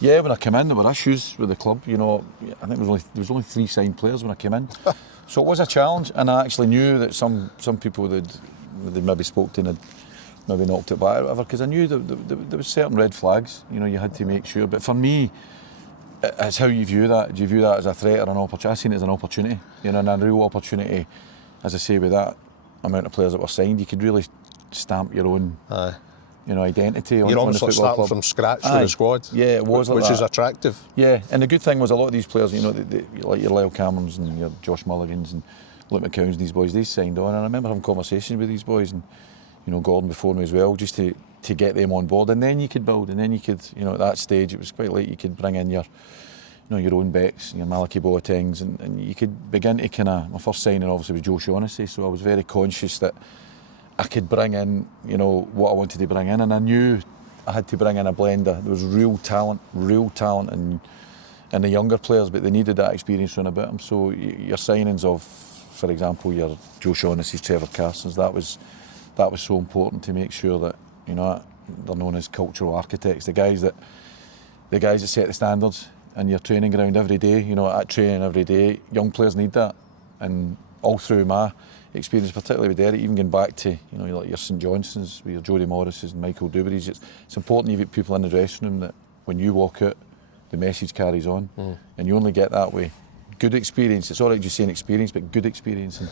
Yeah, when I came in, there were issues with the club. You know, I think there was only 3 signed players when I came in, so it was a challenge. And I actually knew that some people they'd maybe spoke to and had maybe knocked it back or whatever, because I knew that there was certain red flags. You know, you had to make sure. But for me, it's how you view that. Do you view that as a threat or an opportunity? I seen it as an opportunity. You know, and a real opportunity. As I say, with that amount of players that were signed, you could really stamp your own. You know, identity. You're almost like starting from scratch with the squad. Yeah, it was which like is attractive. Yeah, and the good thing was a lot of these players, you know, like your Lyle Camerons and your Josh Mulligans and Luke McCowns and these boys, they signed on. And I remember having conversations with these boys and, you know, Gordon before me as well, just to get them on board. And then you could build, and then you could, you know, at that stage it was quite late. You could bring in your, you know, your own Becks, your Malachi Boatengs, and you could begin to kind of. My first signing obviously was Joe Shaughnessy, so I was very conscious that I could bring in, you know, what I wanted to bring in, and I knew I had to bring in a blender. There was real talent in the younger players, but they needed that experience around about them. So your signings of, for example, your Joe Shaughnessy's, Trevor Carson's, that was so important to make sure that, you know, they're known as cultural architects, the guys that set the standards in your training ground every day. You know, at training every day, young players need that, and all through my experience, particularly with Derek, even going back to, you know, like your St Johnsons, with your Jody Morrises and Michael Duberrys, it's important you've got people in the dressing room that when you walk out, the message carries on, and you only get that way. Good experience. It's all right just saying experience, but good experience. And